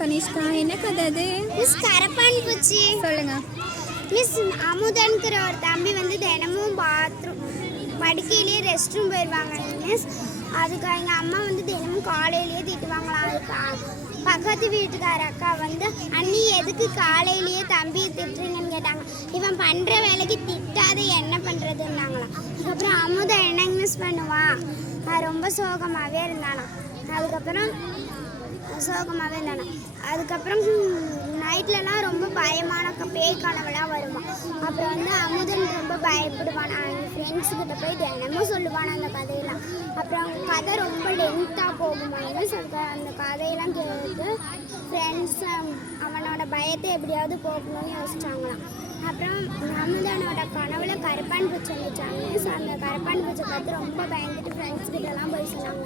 கனிஷ்கா, என்ன கதை அது? மிஸ் கரப்பான் பூச்சி. சொல்லுங்க மிஸ். அமுதன்கிற ஒரு தம்பி வந்து தினமும் பாத்ரூம் படுக்கையிலேயே ரெஸ்ட் ரூம் போயிடுவாங்க மிஸ். அதுக்கு எங்கள் அம்மா வந்து தினமும் காலையிலேயே திட்டுவாங்களாம். அதுக்கு பக்கத்து வீட்டுக்கார அக்கா வந்து அண்ணி எதுக்கு காலையிலேயே தம்பி திட்டுறீங்கன்னு கேட்டாங்க. இவன் பண்ணுற வேலைக்கு திட்டாத என்ன பண்ணுறதுன்னாங்களாம். அதுக்கப்புறம் அமுதன் என்னங்க மிஸ் பண்ணுவான், ரொம்ப சோகமாகவே இருந்தானாம். அதுக்கப்புறம் அதுக்கப்புறம் நைட்லலாம் ரொம்ப பயமான பேய் கனவுலாம் வருமா. அப்புறம் வந்து அமுதன் ரொம்ப பயப்படுவான். அவங்க ஃப்ரெண்ட்ஸுக்கிட்ட போய் தினமும் சொல்லுவான் அந்த கதையெல்லாம். அப்புறம் அவங்க கதை ரொம்ப லென்த்தாக போகுமாங்க. அந்த கதையெல்லாம் கேட்டு ஃப்ரெண்ட்ஸ் அவனோட பயத்தை எப்படியாவது போகணும்னு யோசிச்சாங்களாம். அப்புறம் அமுதனோட கனவுல கரப்பான் பூச்சி வந்துச்சாங்க. ஸோ அந்த கரப்பான் பூச்சை பார்த்து ரொம்ப பயந்துட்டு ஃப்ரெண்ட்ஸ் கிட்டலாம் போய் சொன்னாங்க.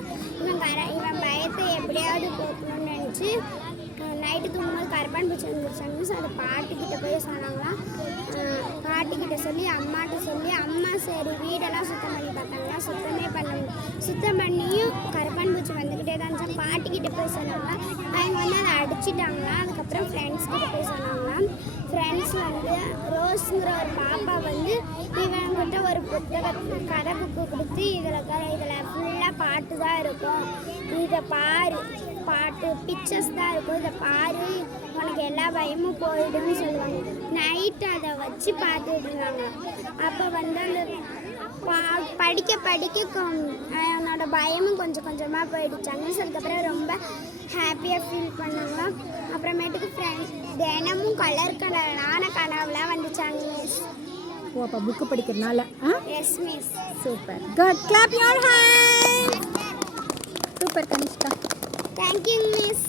இவன் பயத்தை எப்படியாவது போக்கணும்னு நினச்சி நைட்டு தூங்கும்போது கரப்பான் பூச்சி வந்துருச்சாங்க. ஸோ அதை பாட்டிக்கிட்ட போய் சொன்னாங்களாம். பாட்டிக்கிட்ட சொல்லி அம்மாட்ட சொல்லி அம்மா சரி வீடெல்லாம் சுத்தம் பண்ணி பார்த்தாங்களா. சுத்தம் பண்ணியும் கரப்பான் பூச்சி வந்துக்கிட்டே தான் இருந்துச்சா. பாட்டிக்கிட்ட போய் சொன்னாங்களா. அவங்க வந்து அதை அடிச்சிட்டாங்களா. அதுக்கப்புறம் ஃப்ரெண்ட்ஸ் கிட்ட போய் சொன்னாங்களாம். ஃப்ரெண்ட்ஸ் வந்து ரோஸுங்கிற ஒரு பாப்பா வந்து இவன்கிட்ட ஒரு கதை புக்கு கொடுத்து இதில் ஃபுல்லாக பாட்டு தான் இருக்கும், இதை பாரு, பாட்டு பிக்சர்ஸ் தான் இருக்கும், இதை பாரு உனக்கு எல்லா பயமும் போயிடும்னு சொல்லுவாங்க. நைட்டு அதை வச்சு பார்த்துட்டு இருந்தாங்க. அப்போ வந்து அந்த படிக்க அவனோட பயமும் கொஞ்சம் கொஞ்சமாக போயிடுச்சாங்க. அதுக்கப்புறம் ரொம்ப ஹாப்பியாக ஃபீல் பண்ணாங்க. அப்புறமேட்டுக்கு ஃப்ரெண்ட்ஸ் தினமும் கலரான கனவுலாம் வந்துச்சாங்க மிஸ். ஓ, அப்போ புக்கு படிக்கிறதுனால? Yes miss. Super, good, clap your hands. Super Kanishka. Thank you miss.